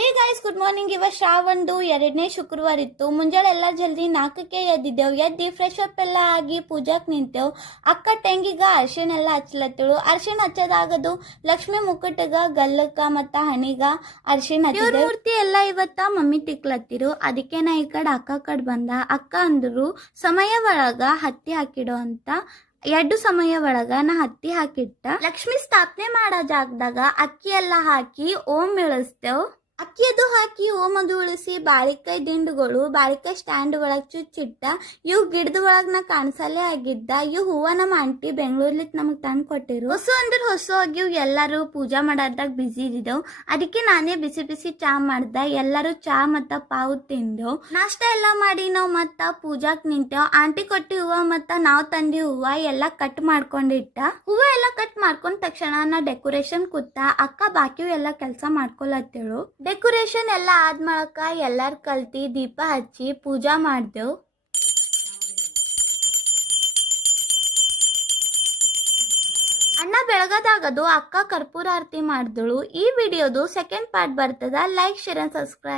Hey guys, good morning. ಇವತ್ತು ಶ್ರಾವಣದು 2ನೇ ಶುಕ್ರವಾರ ಇತ್ತು. ಮುಂಜಾನೆ ಎಲ್ಲ ಜಲ್ದಿ 4ಕ್ಕೆ ಎದ್ದಿದ್ದೆವು. ಎದ್ದು ಫ್ರೆಶ್ ಅಪ್ ಎಲ್ಲ ಆಗಿ ಪೂಜಾಕ್ ನಿಂತೆವು. ಅಕ್ಕ ಟೆಂಗಿಗ ಅರ್ಶಿಣ ಎಲ್ಲ ಹಚ್ಲತ್ತೇಳು. ಅರ್ಶಿಣ ಹಚ್ಚೋದಾಗದು ಲಕ್ಷ್ಮಿ ಮುಕ್ಕಟಗ, ಗಲ್ಲಕ್ಕ ಮತ್ತು ಹಣಿಗ ಅರ್ಶಿಣ ಹಚ್ಚಿದೆ. ಮೂರ್ತಿ ಎಲ್ಲ ಇವತ್ತ ಮಮ್ಮಿ ತಿಕ್ಲತ್ತಿರು. ಅದಕ್ಕೆ ನಾ ಈ ಕಡೆ ಅಕ್ಕ ಕಡೆ ಬಂದ. ಅಕ್ಕ ಅಂದ್ರು ಸಮಯ ಒಳಗ ಹತ್ತಿ ಹಾಕಿಡೋ ಅಂತ. 2 ಸಮಯ ಒಳಗ ನಾ ಹತ್ತಿ ಹಾಕಿಟ್ಟ. ಲಕ್ಷ್ಮಿ ಸ್ಥಾಪನೆ ಮಾಡೋ ಜಾಗದಾಗ ಅಕ್ಕಿ ಎಲ್ಲ ಹಾಕಿ ಓಂ ಇಳಿಸ್ತೇವ್. ಅಕ್ಕಿಯದು ಹಾಕಿ ಓಮದು ಉಳಿಸಿ ಬಾಳಿಕಾಯಿ ದಿಂಡುಗಳು ಬಾಳಿಕಾಯಿ ಸ್ಟ್ಯಾಂಡ್ ಒಳಗೆ ಚುಚ್ಚಿಟ್ಟ. ಇವು ಗಿಡದ ಒಳಗೆ ನಾ ಕಾಣಿಸಲೇ ಆಗಿದ್ದ. ಇವು ಹೂವ ನಮ್ಮ ಆಂಟಿ ಬೆಂಗಳೂರ್ಲಿತ್ ನಮಗೆ ತಂದು ಕೊಟ್ಟಿರು. ಹೊಸ ಅಂದ್ರೆ ಹೊಸ ಆಗಿವ್. ಎಲ್ಲರೂ ಪೂಜಾ ಮಾಡೋದಾಗ ಬಿಸಿ ಇದ್ದೆವು. ಅದಕ್ಕೆ ನಾನೇ ಬಿಸಿ ಬಿಸಿ ಚಾ ಮಾಡ್ದೆ. ಎಲ್ಲರೂ ಚಾ ಮತ್ತು ಪಾವು ತಿಂದೆವು. ನಾಷ್ಟ ಎಲ್ಲ ಮಾಡಿ ನಾವು ಮತ್ತೆ ಪೂಜಾಕ್ ನಿಂತೇವ್. ಆಂಟಿ ಕೊಟ್ಟಿ ಹೂವ ಮತ್ತು ನಾವು ತಂದಿ ಹೂವ ಎಲ್ಲ ಕಟ್ ಮಾಡ್ಕೊಂಡಿಟ್ಟ. ಹೂವ ಎಲ್ಲ ಕಟ್ ಮಾಡ್ಕೊಂಡ ತಕ್ಷಣ ನಾ ಡೆಕೋರೇಷನ್ ಕೂತ. ಅಕ್ಕ ಬಾಕಿ ಎಲ್ಲ ಕೆಲಸ ಮಾಡ್ಕೊಳತ್ತೇಳು. ಡೆಕೋರೇಷನ್ ಎಲ್ಲ ಆದ್ಮಳಕ ಎಲ್ಲಾರು ಕಲ್ತಿ ದೀಪ ಹಚ್ಚಿ ಪೂಜಾ ಮಾಡ್ದೆವು. ಅಣ್ಣ ಬೆಳಗದಾಗದು ಅಕ್ಕ ಕರ್ಪೂರ ಆರತಿ ಮಾಡಿದಳು. ಈ ವಿಡಿಯೋದು ಸೆಕೆಂಡ್ ಪಾರ್ಟ್ ಬರ್ತದ. Like, share and subscribe.